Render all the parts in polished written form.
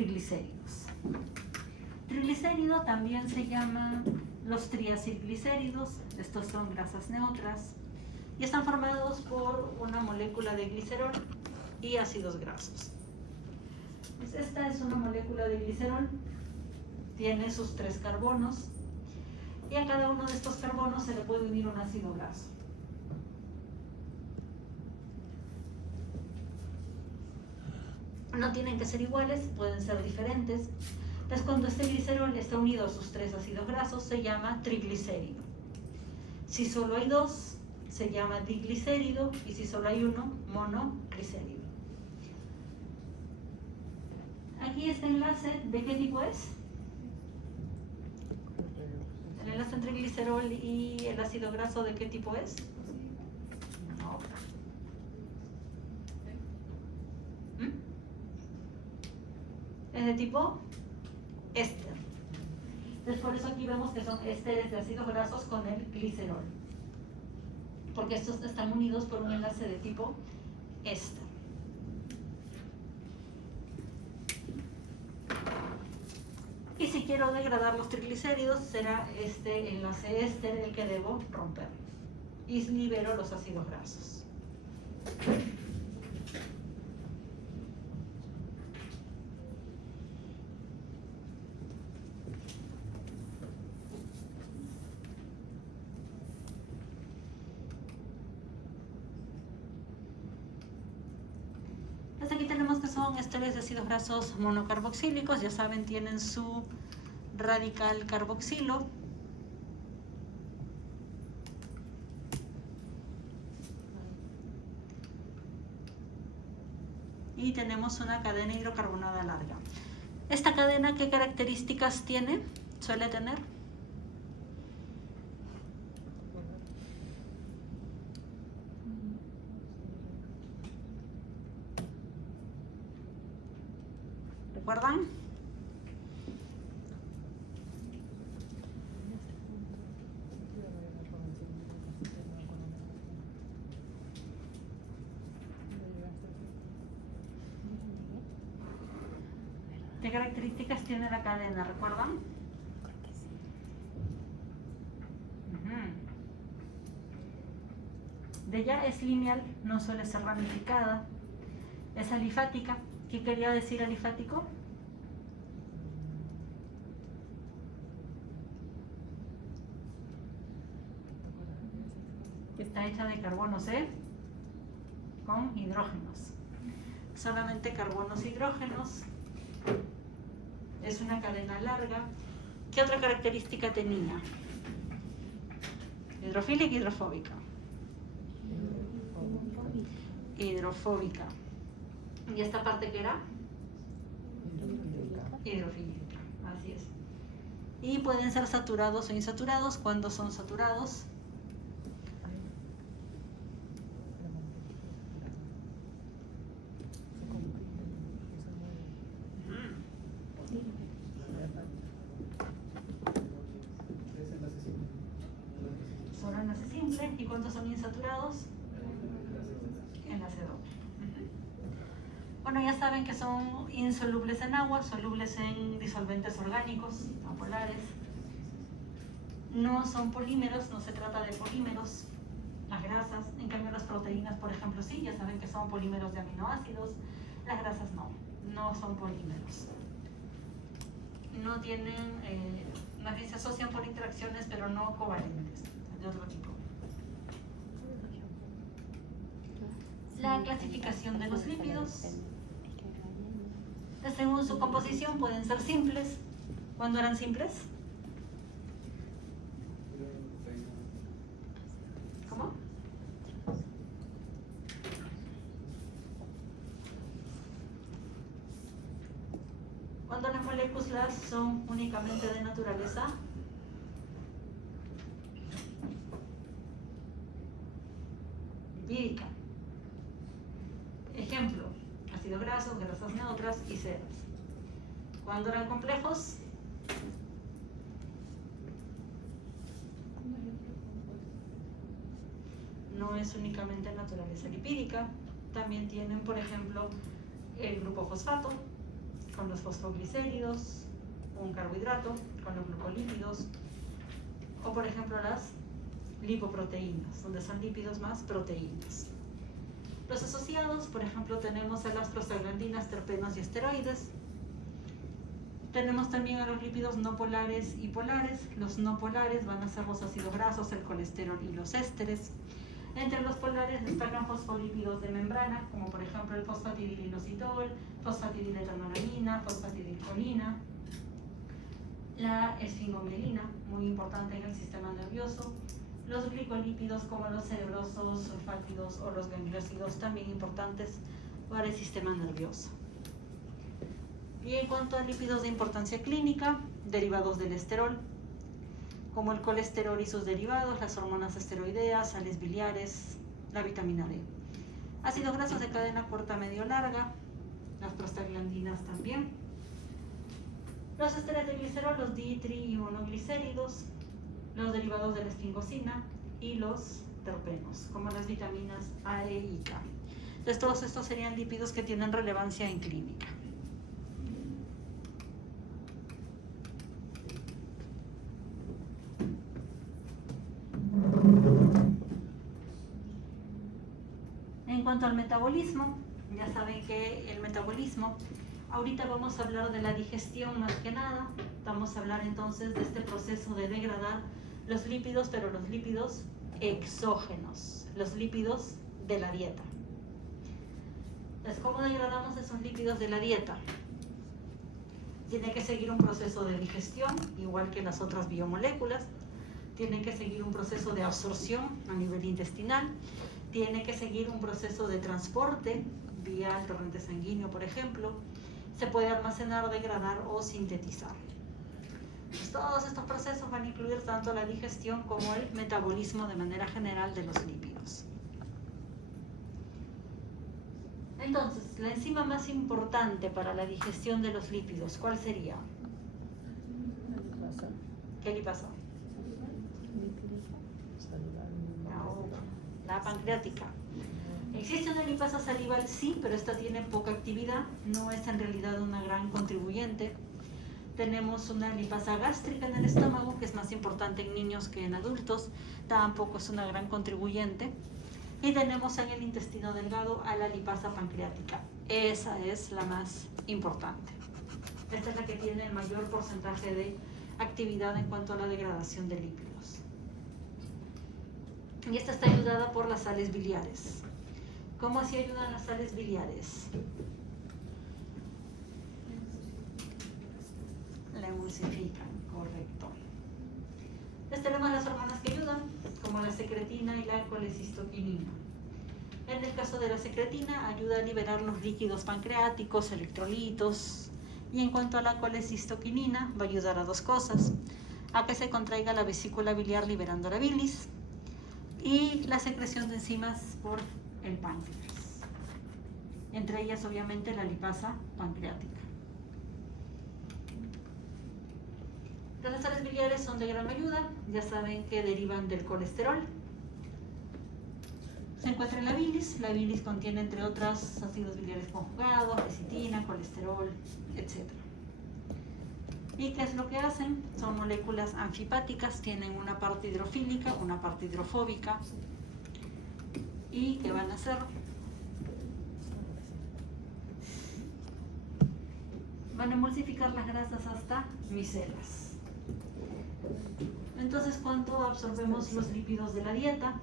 triglicéridos. Triglicérido también se llama los triacilglicéridos. Estos son grasas neutras y están formados por una molécula de glicerol y ácidos grasos. Pues esta es una molécula de glicerol, tiene sus 3 carbonos y a cada uno de estos carbonos se le puede unir un ácido graso. No tienen que ser iguales, pueden ser diferentes. Entonces, cuando este glicerol está unido a sus 3 ácidos grasos, se llama triglicérido. Si solo hay 2, se llama diglicérido, y si solo hay 1, monoglicérido. Aquí este enlace, ¿de qué tipo es? El enlace entre glicerol y el ácido graso, ¿de qué tipo es? No. Es de tipo éster. Entonces por eso aquí vemos que son ésteres de ácidos grasos con el glicerol, porque estos están unidos por un enlace de tipo éster. Y si quiero degradar los triglicéridos, será este enlace éster el que debo romper y libero los ácidos grasos. Aquí tenemos que son ésteres de ácidos grasos monocarboxílicos, ya saben, tienen su radical carboxilo. Y tenemos una cadena hidrocarbonada larga. ¿Esta cadena qué características tiene? ¿Suele tener? ¿Recuerdan? ¿Qué características tiene la cadena? ¿Recuerdan? De ella es lineal, no suele ser ramificada. Es alifática. ¿Qué quería decir alifático? Está hecha de carbonos con hidrógenos. Solamente carbonos e hidrógenos. Es una cadena larga. ¿Qué otra característica tenía? Hidrofílica y hidrofóbica. Hidrofóbica. ¿Y esta parte qué era? Hidrofílica. Así es. Y pueden ser saturados o insaturados. ¿Cuándo son saturados? Son enlace simple. ¿Y cuántos son insaturados? Enlace doble. Bueno, ya saben que son insolubles en agua, solubles en disolventes orgánicos, apolares. No son polímeros, no se trata de polímeros, las grasas. En cambio las proteínas, por ejemplo, sí, ya saben que son polímeros de aminoácidos. Las grasas no son polímeros. No tienen, más bien se asocian por interacciones, pero no covalentes, de otro tipo. La clasificación de los lípidos. Según su composición pueden ser simples. ¿Cuándo eran simples? ¿Cómo? Cuando las moléculas son únicamente de naturaleza lipídica. Ejemplo, ácidos grasos, grasas neutras y ceras. Cuando eran complejos, no es únicamente naturaleza lipídica, también tienen, por ejemplo, el grupo fosfato, con los fosfoglicéridos, un carbohidrato, con los glucolípidos, o por ejemplo las lipoproteínas, donde son lípidos más proteínas. Los asociados, por ejemplo, tenemos a las prostaglandinas, terpenos y esteroides. Tenemos también a los lípidos no polares y polares. Los no polares van a ser los ácidos grasos, el colesterol y los ésteres. Entre los polares destacan fosfolípidos de membrana, como por ejemplo el fosfatidilinositol, fosfatidiletonolamina, fosfatidilcolina, la esfingomielina, muy importante en el sistema nervioso, los glicolípidos como los cerebrosos, sulfátidos o los gangliósidos, también importantes para el sistema nervioso. Y en cuanto a lípidos de importancia clínica, derivados del esterol, como el colesterol y sus derivados, las hormonas esteroideas, sales biliares, la vitamina D. Ácidos grasos de cadena corta medio larga, las prostaglandinas también. Los esteres de glicerol, los di-, y monoglicéridos, los derivados de la esfingosina y los terpenos, como las vitaminas A, E y K. Entonces todos estos serían lípidos que tienen relevancia en clínica. En cuanto al metabolismo, ya saben que el metabolismo, ahorita vamos a hablar de la digestión más que nada, vamos a hablar entonces de este proceso de degradar los lípidos, pero los lípidos exógenos, los lípidos de la dieta. Entonces, ¿cómo degradamos esos lípidos de la dieta? Tiene que seguir un proceso de digestión, igual que las otras biomoléculas, tiene que seguir un proceso de absorción a nivel intestinal, tiene que seguir un proceso de transporte vía el torrente sanguíneo, por ejemplo, se puede almacenar, degradar o sintetizar. Pues todos estos procesos van a incluir tanto la digestión como el metabolismo de manera general de los lípidos. Entonces, la enzima más importante para la digestión de los lípidos, ¿cuál sería? ¿Qué lipasa? La pancreática. ¿Existe una lipasa salival? Sí, pero esta tiene poca actividad, no es en realidad una gran contribuyente. Tenemos una lipasa gástrica en el estómago, que es más importante en niños que en adultos, tampoco es una gran contribuyente. Y tenemos en el intestino delgado a la lipasa pancreática, esa es la más importante. Esta es la que tiene el mayor porcentaje de actividad en cuanto a la degradación de lípidos. Y esta está ayudada por las sales biliares. ¿Cómo así ayudan las sales biliares? La emulsifican, correcto. Entonces tenemos las hormonas que ayudan, como la secretina y la colecistoquinina. En el caso de la secretina, ayuda a liberar los líquidos pancreáticos, electrolitos. Y en cuanto a la colecistoquinina, va a ayudar a dos cosas: a que se contraiga la vesícula biliar liberando la bilis, y la secreción de enzimas por el páncreas, entre ellas obviamente la lipasa pancreática. Las sales biliares son de gran ayuda, ya saben que derivan del colesterol. Se encuentra en la bilis contiene entre otras ácidos biliares conjugados, lecitina, colesterol, etc. ¿Y qué es lo que hacen? Son moléculas anfipáticas, tienen una parte hidrofílica, una parte hidrofóbica. ¿Y qué van a hacer? Van a emulsificar las grasas hasta micelas. Entonces, ¿cuánto absorbemos los lípidos de la dieta?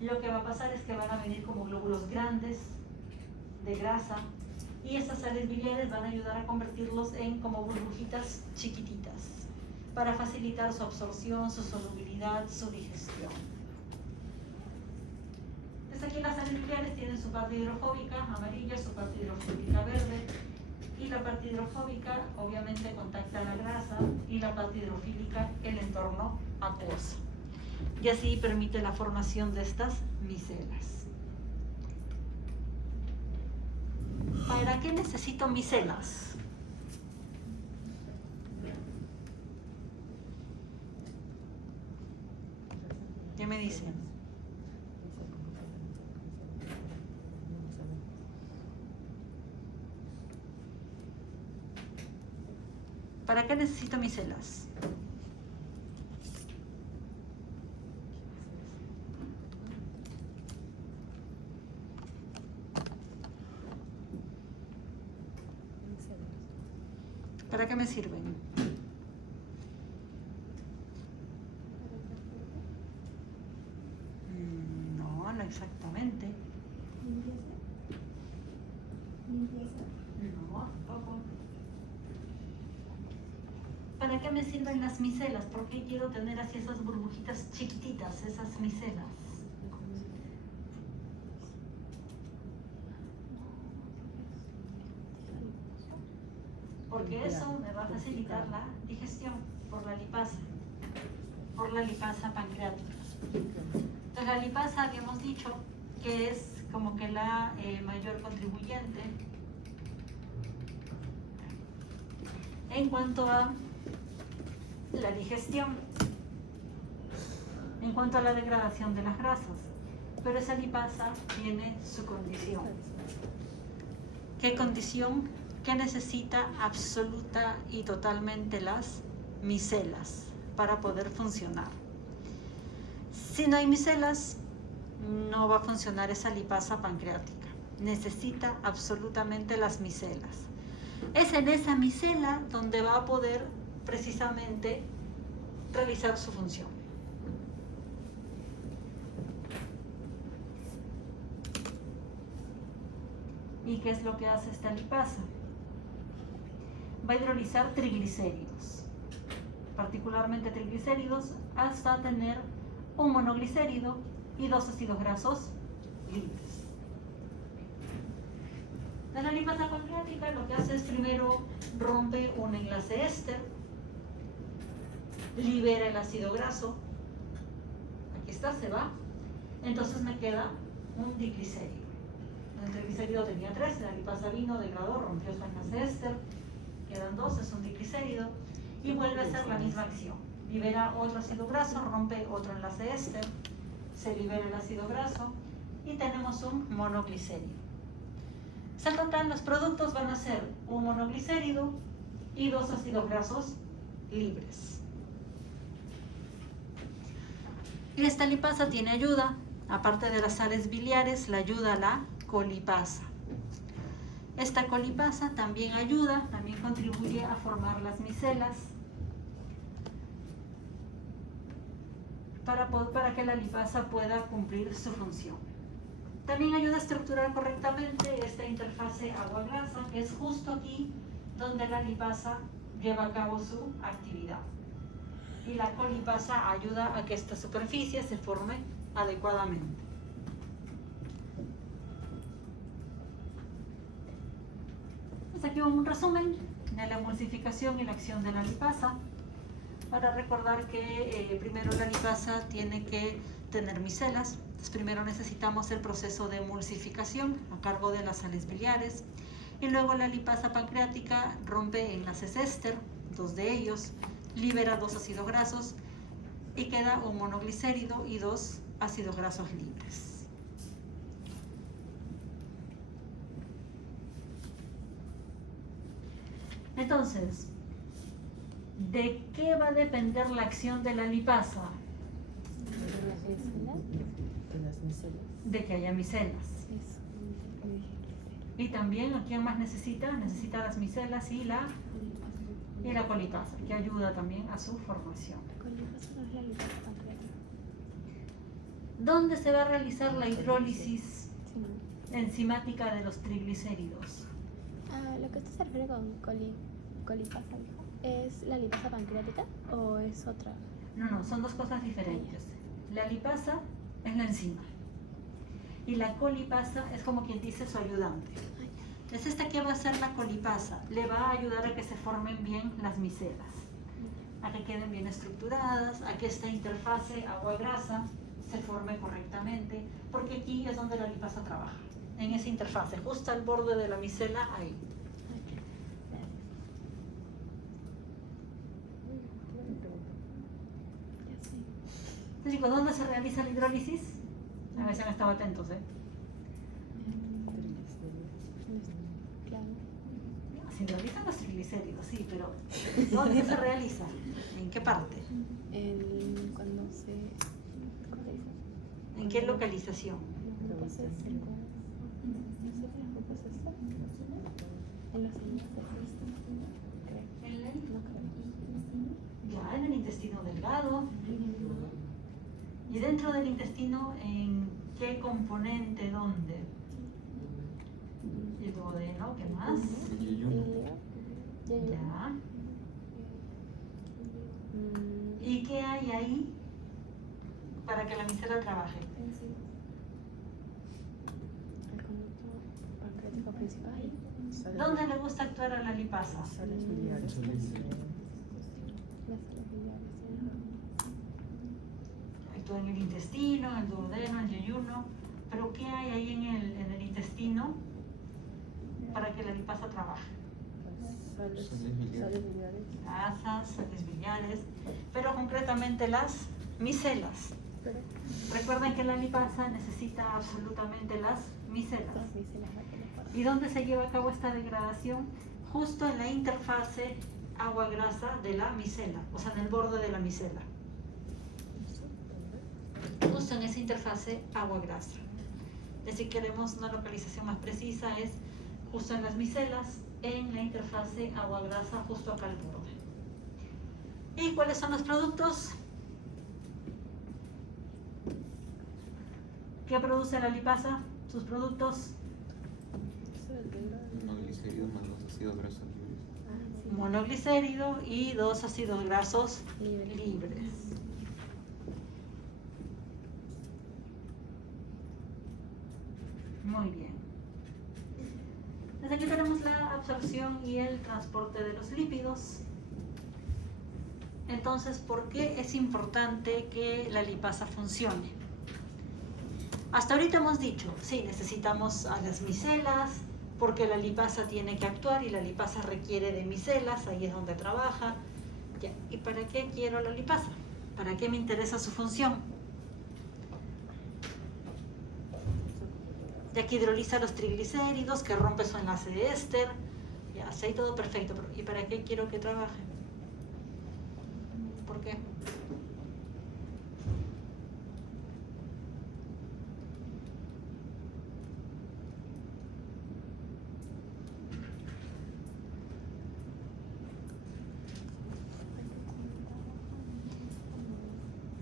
Lo que va a pasar es que van a venir como glóbulos grandes de grasa, y esas sales biliares van a ayudar a convertirlos en como burbujitas chiquititas para facilitar su absorción, su solubilidad, su digestión. Entonces aquí las sales biliares tienen su parte hidrofóbica amarilla, su parte hidrofóbica verde, y la parte hidrofóbica obviamente contacta la grasa y la parte hidrofílica el entorno acuoso, y así permite la formación de estas micelas. ¿Para qué necesito micelas? ¿Qué me dicen? ¿Para qué necesito micelas? ¿Para qué me sirven? No, no exactamente. Limpieza. No, tampoco. ¿Para qué me sirven las micelas? ¿Por qué quiero tener así esas burbujitas chiquititas, esas micelas? Porque eso me va a facilitar la digestión por la lipasa pancreática. Entonces la lipasa habíamos dicho que es como que la mayor contribuyente en cuanto a la digestión, en cuanto a la degradación de las grasas. Pero esa lipasa tiene su condición. ¿Qué condición? Que necesita absoluta y totalmente las micelas para poder funcionar. Si no hay micelas, no va a funcionar esa lipasa pancreática. Necesita absolutamente las micelas. Es en esa micela donde va a poder precisamente realizar su función. ¿Y qué es lo que hace esta lipasa? Va a hidrolizar triglicéridos, particularmente triglicéridos, hasta tener un monoglicérido y 2 ácidos grasos libres. La lipasa pancreática lo que hace es primero rompe un enlace éster, libera el ácido graso, aquí está, se va, entonces me queda un diglicérido. El triglicérido tenía 3, la lipasa vino, degradó, rompió su enlace éster, quedan 2, es un diglicérido, y vuelve a hacer la misma acción. Libera otro ácido graso, rompe otro enlace éster, se libera el ácido graso y tenemos un monoglicérido. En total, los productos van a ser un monoglicérido y 2 ácidos grasos libres. Y esta lipasa tiene ayuda, aparte de las sales biliares, la ayuda a la colipasa. Esta colipasa también ayuda, también contribuye a formar las micelas para que la lipasa pueda cumplir su función. También ayuda a estructurar correctamente esta interfase agua-grasa, que es justo aquí donde la lipasa lleva a cabo su actividad. Y la colipasa ayuda a que esta superficie se forme adecuadamente. Pues aquí un resumen de la emulsificación y la acción de la lipasa, para recordar que primero la lipasa tiene que tener micelas. Entonces primero necesitamos el proceso de emulsificación a cargo de las sales biliares, y luego la lipasa pancreática rompe enlaces éster, 2 de ellos, libera 2 ácidos grasos y queda un monoglicérido y 2 ácidos grasos libres. Entonces, ¿de qué va a depender la acción de la lipasa? De que haya micelas. Y también, ¿a quién más necesita? Necesita las micelas y la colipasa, que ayuda también a su formación. ¿Dónde se va a realizar la hidrólisis enzimática de los triglicéridos? Lo que usted se refiere con colipasa, dijo, ¿es la lipasa pancreática o es otra? No, son 2 cosas diferentes. La lipasa es la enzima y la colipasa es como quien dice su ayudante. Es esta que va a hacer la colipasa, le va a ayudar a que se formen bien las micelas, a que queden bien estructuradas, a que esta interfase agua-grasa se forme correctamente, porque aquí es donde la lipasa trabaja, en esa interfase, justo al borde de la micela, ahí. Entonces, chicos, ¿dónde se realiza la hidrólisis? A ver si han estado atentos, Se realizan los triglicéridos triglicéridos, sí, pero ¿dónde se realiza? ¿En qué parte? Cuando se... ¿Cómo se dice? ¿En qué localización? En los grupos S. En los índices, creo. No creo. Ya, en el intestino delgado. ¿Y dentro del intestino en qué componente? ¿Dónde? El duodeno, ¿qué más? Ya. ¿Y qué hay ahí para que la micela trabaje? El conducto pancreático principal. ¿Dónde le gusta actuar a la lipasa? Las sales biliares. Actúa en el intestino, en el duodeno, en el yeyuno. ¿Pero qué hay ahí en el intestino para que la lipasa trabaje? Sales biliares. Grasas, sales biliares, pero concretamente las micelas. Recuerden que la lipasa necesita absolutamente las micelas. ¿Y dónde se lleva a cabo esta degradación? Justo en la interfase agua-grasa de la micela, o sea, en el borde de la micela. Justo en esa interfase agua-grasa. Si queremos una localización más precisa, es justo en las micelas, en la interfase agua-grasa, justo acá al borde. ¿Y cuáles son los productos que produce la lipasa? Sus productos: monoglicérido más 2 ácidos grasos libres. Monoglicérido y 2 ácidos grasos libres. Muy bien. Desde aquí tenemos la absorción y el transporte de los lípidos. Entonces, ¿por qué es importante que la lipasa funcione? Hasta ahorita hemos dicho, sí, necesitamos a las micelas, porque la lipasa tiene que actuar y la lipasa requiere de micelas, ahí es donde trabaja. Ya. ¿Y para qué quiero la lipasa? ¿Para qué me interesa su función? Ya que hidroliza los triglicéridos, que rompe su enlace de éster, ya, está ahí todo perfecto, pero ¿y para qué quiero que trabaje? ¿Por qué?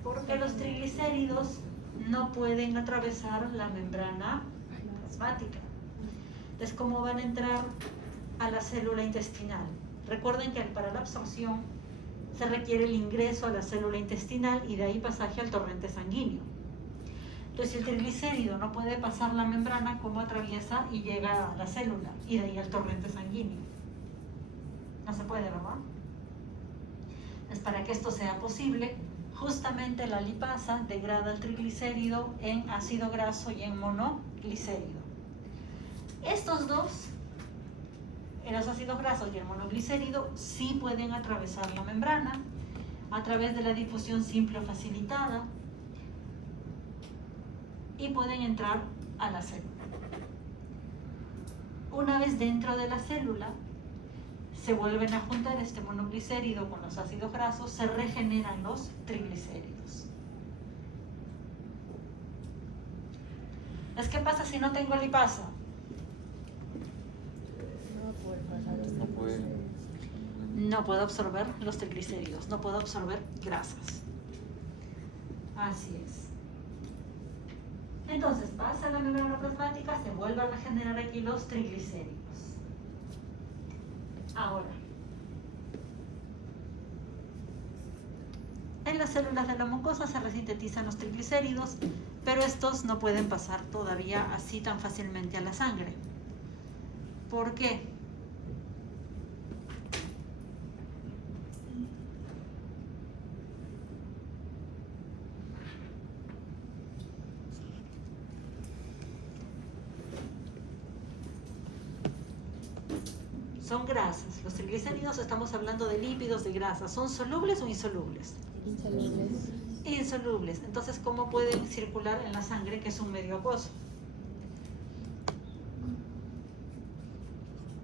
Porque los triglicéridos no pueden atravesar la membrana plasmática. Entonces, ¿cómo van a entrar a la célula intestinal? Recuerden que para la absorción se requiere el ingreso a la célula intestinal y de ahí pasaje al torrente sanguíneo. Entonces, si el triglicérido no puede pasar la membrana, ¿cómo atraviesa y llega a la célula y de ahí al torrente sanguíneo? No se puede, ¿verdad? Entonces, para que esto sea posible, justamente la lipasa degrada el triglicérido en ácido graso y en monoglicérido. Estos dos, los ácidos grasos y el monoglicérido, sí pueden atravesar la membrana a través de la difusión simple o facilitada y pueden entrar a la célula. Una vez dentro de la célula, se vuelven a juntar este monoglicérido con los ácidos grasos, se regeneran los triglicéridos. ¿Qué pasa si no tengo lipasa? No puedo absorber los triglicéridos, no puedo absorber grasas. Así es. Entonces pasa la membrana plasmática, se vuelven a regenerar aquí los triglicéridos. Ahora, en las células de la mucosa se resintetizan los triglicéridos, pero estos no pueden pasar todavía así tan fácilmente a la sangre. ¿Por qué? Son grasas. Los triglicéridos, estamos hablando de lípidos, de grasas. ¿Son solubles o insolubles? Insolubles. Insolubles. Entonces, ¿cómo pueden circular en la sangre, que es un medio acuoso?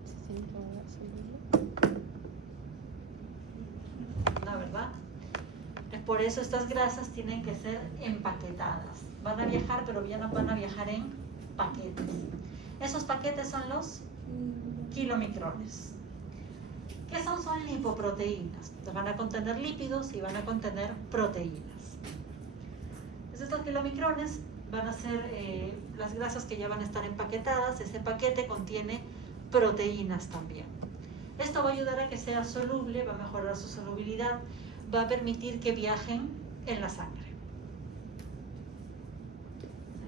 Se tiene que volver soluble. Por eso estas grasas tienen que ser empaquetadas. Van a viajar, pero ya no van a viajar en paquetes. Esos paquetes son los kilomicrones. ¿Qué son? Son lipoproteínas. Van a contener lípidos y van a contener proteínas. Entonces, estos kilomicrones van a ser las grasas que ya van a estar empaquetadas. Ese paquete contiene proteínas también. Esto va a ayudar a que sea soluble, va a mejorar su solubilidad, va a permitir que viajen en la sangre.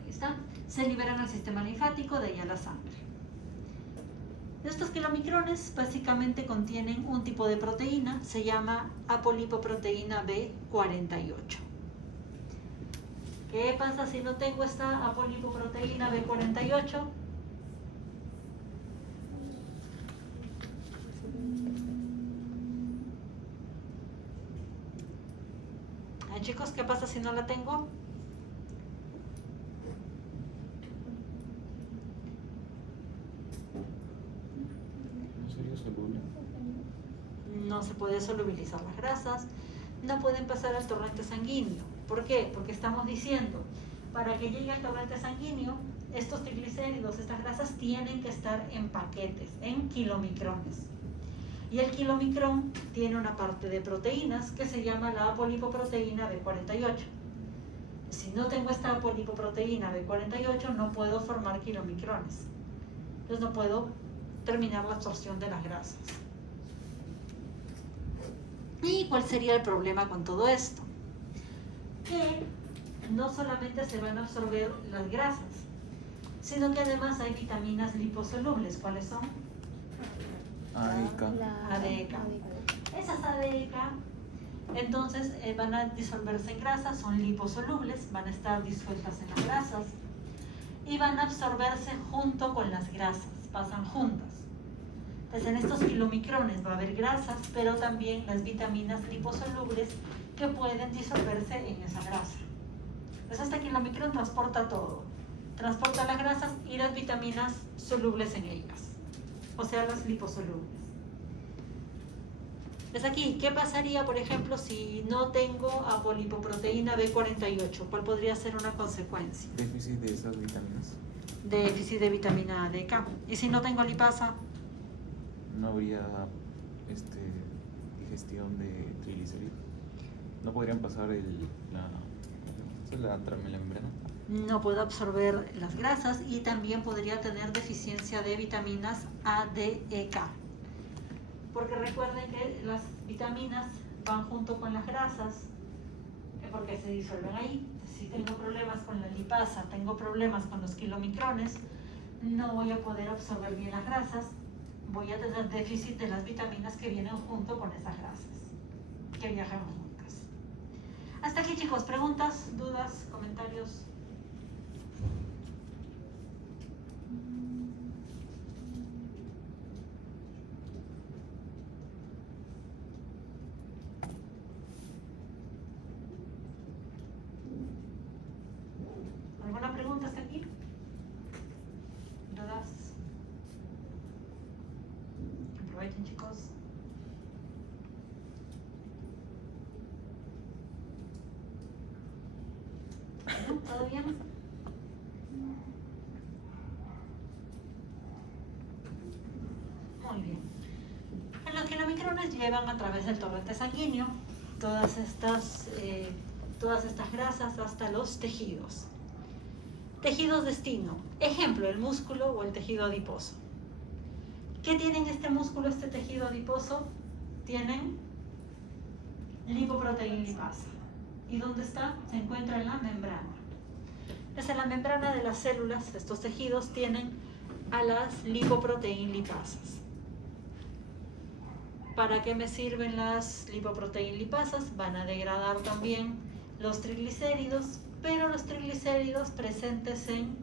Ahí está. Se liberan al sistema linfático, de ahí a la sangre. Estos kilomicrones básicamente contienen un tipo de proteína, se llama apolipoproteína B48. ¿Qué pasa si no tengo esta apolipoproteína B48? Chicos, ¿qué pasa si no la tengo? ¿No sería soluble? No se puede solubilizar las grasas, no pueden pasar al torrente sanguíneo. ¿Por qué? Porque estamos diciendo, para que llegue al torrente sanguíneo, estos triglicéridos, estas grasas tienen que estar en paquetes, en kilomicrones. Y el kilomicrón tiene una parte de proteínas que se llama la apolipoproteína B48. Si no tengo esta apolipoproteína B48, no puedo formar kilomicrones. Entonces no puedo terminar la absorción de las grasas. ¿Y cuál sería el problema con todo esto? Que no solamente se van a absorber las grasas, sino que además hay vitaminas liposolubles. ¿Cuáles son? ADK. Esas ADK entonces van a disolverse en grasas, son liposolubles, van a estar disueltas en las grasas y van a absorberse junto con las grasas, pasan juntas. Entonces en estos kilomicrones va a haber grasas, pero también las vitaminas liposolubles que pueden disolverse en esa grasa. Entonces este kilomicrón transporta todo, transporta las grasas y las vitaminas solubles en ellas, o sea, las liposolubles. Es aquí, ¿qué pasaría, por ejemplo, si no tengo apolipoproteína B48? ¿Cuál podría ser una consecuencia? Déficit de esas vitaminas. Déficit de vitamina A, D, K. ¿Y si no tengo lipasa? No habría digestión de triglicéridos. No podrían pasar la membrana. No puedo absorber las grasas y también podría tener deficiencia de vitaminas A, D, E, K. Porque recuerden que las vitaminas van junto con las grasas porque se disuelven ahí. Si tengo problemas con la lipasa, tengo problemas con los kilomicrones, no voy a poder absorber bien las grasas, voy a tener déficit de las vitaminas que vienen junto con esas grasas, que viajan juntas. Hasta aquí, chicos, preguntas, dudas, comentarios. ¿Alguna pregunta hasta aquí? ¿Dudas? Aprovechen, chicos. ¿Todo bien? Muy bien. En los kilomicrones llevan a través del torrente sanguíneo todas estas grasas hasta los tejidos. Tejidos destino. Ejemplo, el músculo o el tejido adiposo. ¿Qué tienen este músculo, este tejido adiposo? Tienen lipoproteína lipasa. ¿Y dónde está? Se encuentra en la membrana. Entonces, en la membrana de las células, estos tejidos tienen a las lipoproteína lipasas. ¿Para qué me sirven las lipoproteína lipasas? Van a degradar también los triglicéridos, pero los triglicéridos presentes en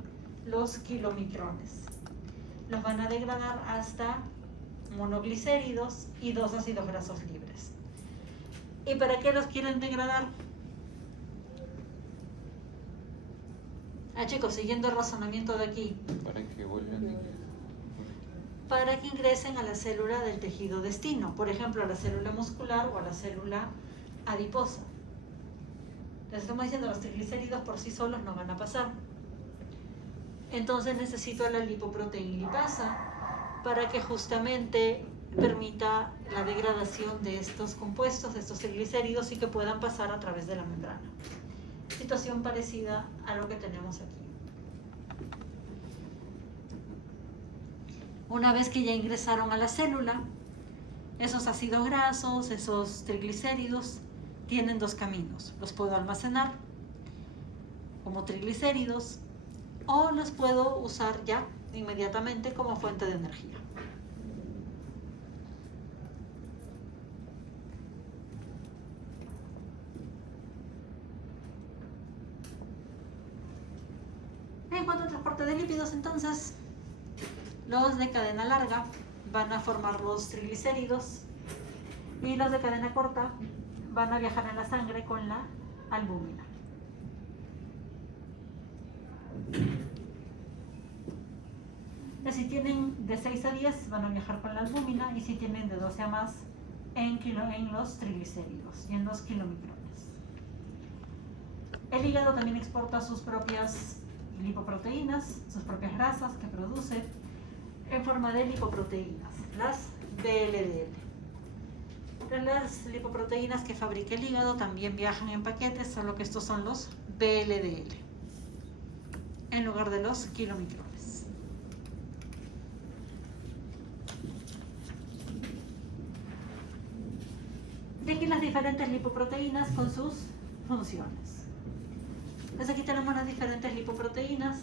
los kilomicrones. Los van a degradar hasta monoglicéridos y 2 ácidos grasos libres. ¿Y para qué los quieren degradar? Chicos, siguiendo el razonamiento de aquí. Para que vuelvan. Para que ingresen a la célula del tejido destino, por ejemplo, a la célula muscular o a la célula adiposa. Les estamos diciendo, los triglicéridos por sí solos no van a pasar. Entonces necesito la lipoproteinilipasa para que justamente permita la degradación de estos compuestos, de estos triglicéridos, y que puedan pasar a través de la membrana. Situación parecida a lo que tenemos aquí. Una vez que ya ingresaron a la célula, esos ácidos grasos, esos triglicéridos, tienen dos caminos. Los puedo almacenar como triglicéridos o los puedo usar ya inmediatamente como fuente de energía. En cuanto al transporte de lípidos, entonces, los de cadena larga van a formar los triglicéridos y los de cadena corta van a viajar en la sangre con la albúmina. Si tienen de 6 a 10 van a viajar con la albúmina, y si tienen de 12 a más en los triglicéridos y en los kilomicrones. El hígado también exporta sus propias lipoproteínas, sus propias grasas que produce en forma de lipoproteínas, las VLDL. Las lipoproteínas que fabrica el hígado también viajan en paquetes, solo que estos son los VLDL en lugar de los kilomicrones. De aquí las diferentes lipoproteínas con sus funciones. Entonces aquí tenemos las diferentes lipoproteínas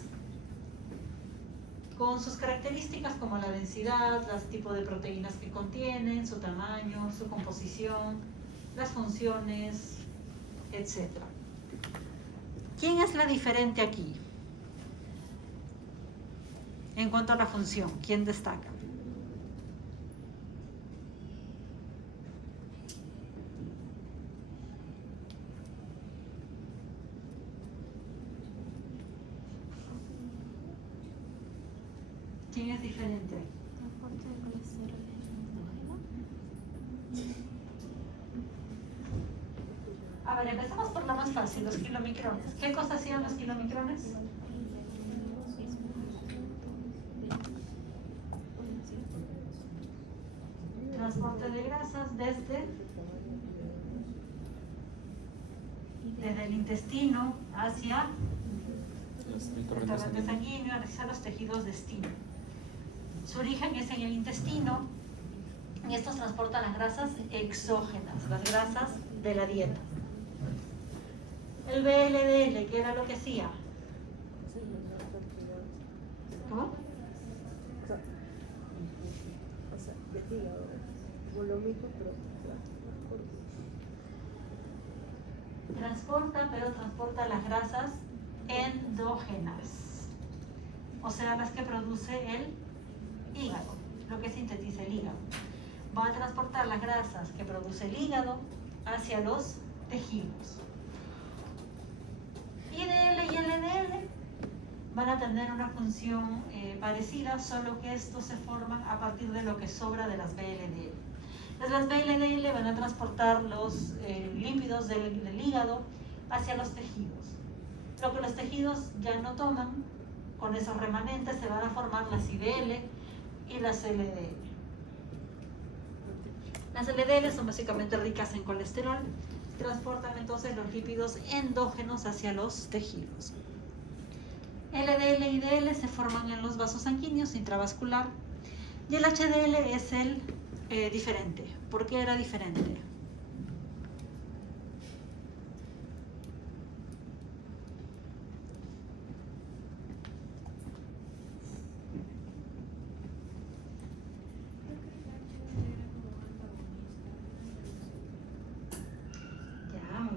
con sus características como la densidad, los tipos de proteínas que contienen, su tamaño, su composición, las funciones, etc. ¿Quién es la diferente aquí? En cuanto a la función, ¿quién destaca? ¿Quién es diferente? Transporte de colesterol endógeno. A ver, empezamos por lo más fácil, los kilomicrones. ¿Qué cosa hacían los kilomicrones? Transporte de grasas desde el intestino hacia el torrente sanguíneo, hacia los tejidos destino. Su origen es en el intestino y estos transportan las grasas exógenas, las grasas de la dieta. El VLDL, ¿qué era lo que hacía? ¿Cómo? O sea, del hígado, como lo mismo, pero transporta las grasas endógenas, o sea, las que produce el hígado, lo que sintetiza el hígado. Va a transportar las grasas que produce el hígado hacia los tejidos. IDL y LDL van a tener una función parecida, solo que estos se forman a partir de lo que sobra de las VLDL. Entonces, las VLDL van a transportar los lípidos del hígado hacia los tejidos. Lo que los tejidos ya no toman, con esos remanentes se van a formar las IDL y las LDL. Las LDL son básicamente ricas en colesterol, transportan entonces los lípidos endógenos hacia los tejidos. LDL y IDL se forman en los vasos sanguíneos intravascular y el HDL es el diferente. ¿Por qué era diferente?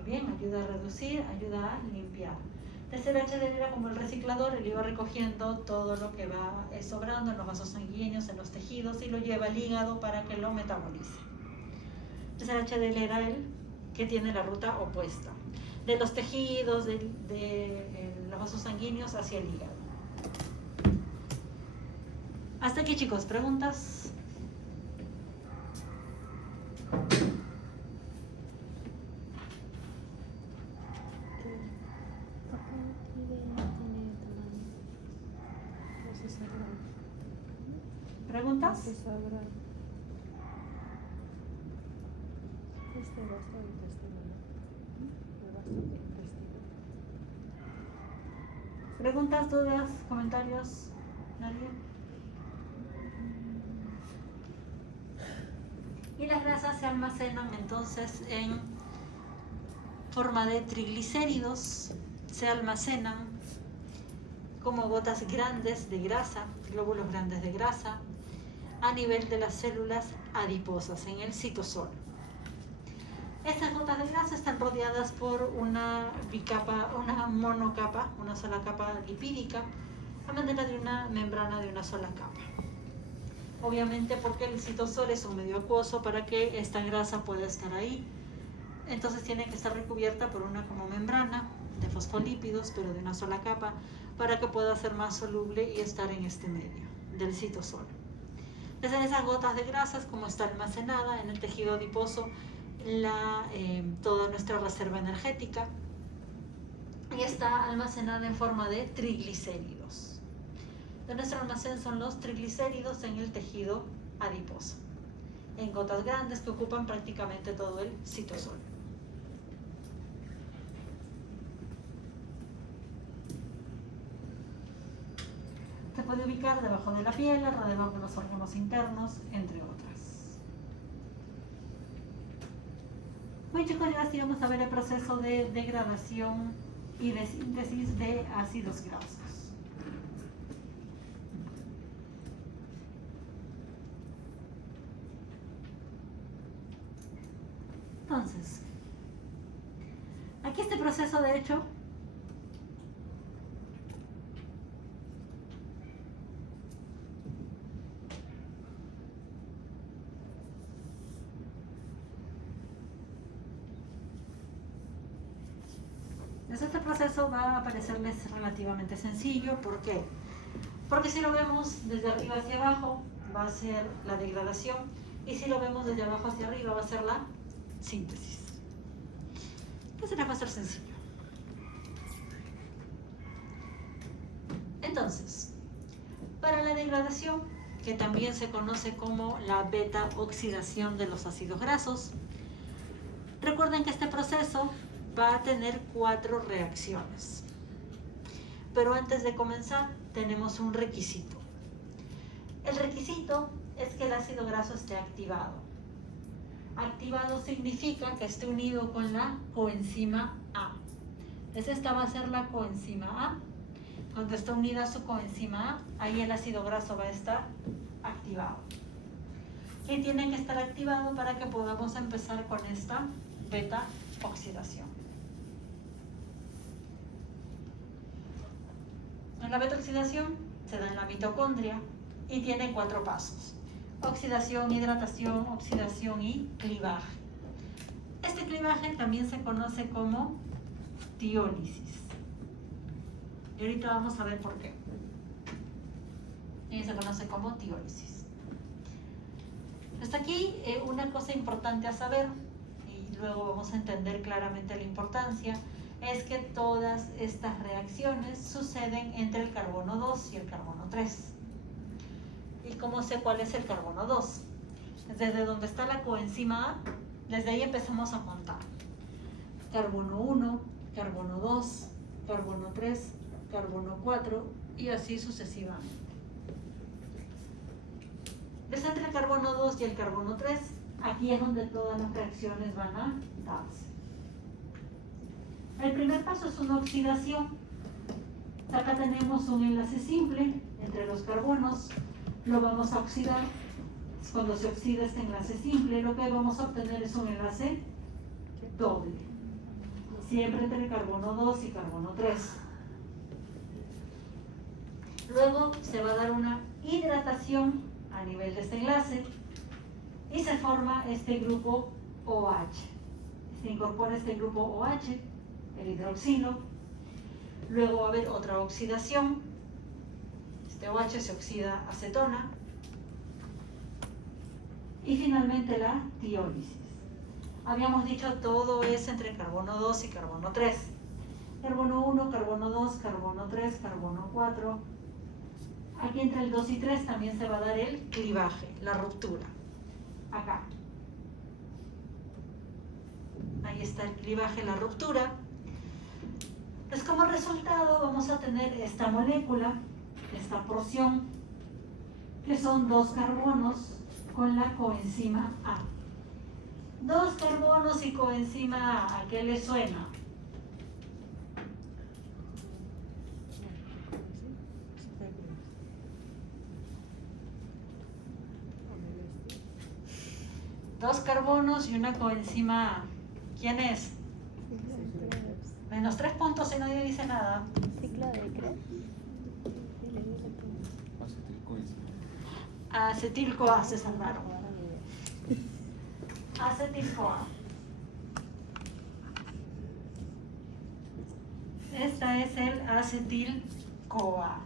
Bien, ayuda a reducir, ayuda a limpiar. Entonces el HDL era como el reciclador, él iba recogiendo todo lo que va sobrando en los vasos sanguíneos, en los tejidos, y lo lleva al hígado para que lo metabolice. Entonces el HDL era el que tiene la ruta opuesta, de los tejidos, de los vasos sanguíneos hacia el hígado. Hasta aquí, chicos, ¿preguntas? ¿Preguntas? ¿Qué sabrá? Basta el intestino, ¿no? Me basta el intestino. ¿Preguntas, dudas, comentarios? ¿Nadie? Y las grasas se almacenan entonces en forma de triglicéridos, se almacenan como gotas grandes de grasa, glóbulos grandes de grasa, a nivel de las células adiposas, en el citosol. Estas gotas de grasa están rodeadas por una bicapa, una monocapa, una sola capa lipídica, a manera de una membrana de una sola capa. Obviamente porque el citosol es un medio acuoso, para que esta grasa pueda estar ahí, entonces tiene que estar recubierta por una como membrana de fosfolípidos, pero de una sola capa, para que pueda ser más soluble y estar en este medio del citosol. Desde esas gotas de grasas, como está almacenada en el tejido adiposo toda nuestra reserva energética, y está almacenada en forma de triglicéridos. De nuestro almacén son los triglicéridos en el tejido adiposo, en gotas grandes que ocupan prácticamente todo el citosol. Se puede ubicar debajo de la piel, alrededor de los órganos internos, entre otras. Bueno, chicos, ahora sí vamos a ver el proceso de degradación y de síntesis de ácidos grasos. Entonces, aquí este proceso, de hecho, este proceso va a parecerles relativamente sencillo. ¿Por qué? Porque si lo vemos desde arriba hacia abajo, va a ser la degradación, y si lo vemos desde abajo hacia arriba, va a ser la síntesis. Entonces va a ser sencillo. Entonces, para la degradación, que también se conoce como la beta oxidación de los ácidos grasos, recuerden que este proceso va a tener 4 reacciones. Pero antes de comenzar, tenemos un requisito. El requisito es que el ácido graso esté activado. Activado significa que esté unido con la coenzima A. Esta va a ser la coenzima A. Cuando está unida a su coenzima A, ahí el ácido graso va a estar activado. Y tiene que estar activado para que podamos empezar con esta beta oxidación. La beta oxidación se da en la mitocondria y tiene 4 pasos: oxidación, hidratación, oxidación y clivaje. Este clivaje también se conoce como tiólisis. Y ahorita vamos a ver por qué. Y se conoce como tiólisis. Hasta aquí una cosa importante a saber, y luego vamos a entender claramente la importancia, es que todas estas reacciones suceden entre el carbono 2 y el carbono 3. ¿Y cómo sé cuál es el carbono 2? Desde donde está la coenzima A, desde ahí empezamos a contar. Carbono 1, carbono 2, carbono 3, carbono 4 y así sucesivamente. Desde entre el carbono 2 y el carbono 3, aquí es donde todas las reacciones van a darse. El primer paso es una oxidación. Acá tenemos un enlace simple entre los carbonos, lo vamos a oxidar. Cuando se oxida este enlace simple, lo que vamos a obtener es un enlace doble, siempre entre el carbono 2 y carbono 3. Luego se va a dar una hidratación a nivel de este enlace y se forma este grupo OH. Se incorpora este grupo OH, el hidroxilo. Luego va a haber otra oxidación. Este OH se oxida a acetona. Y finalmente la tiólisis. Habíamos dicho todo es entre carbono 2 y carbono 3. Carbono 1, carbono 2, carbono 3, carbono 4, Aquí entre el 2 y 3 también se va a dar el clivaje, la ruptura. Acá. Ahí está el clivaje, la ruptura. Pues como resultado vamos a tener esta molécula, esta porción, que son 2 carbonos con la coenzima A. 2 carbonos y coenzima A, ¿a qué le suena? Dos carbonos y una coenzima A. ¿Quién es? Menos 3 puntos y nadie dice nada. Ciclo de Krebs. Acetil-CoA se salvaron. Acetil-CoA. Esta es el acetil-CoA.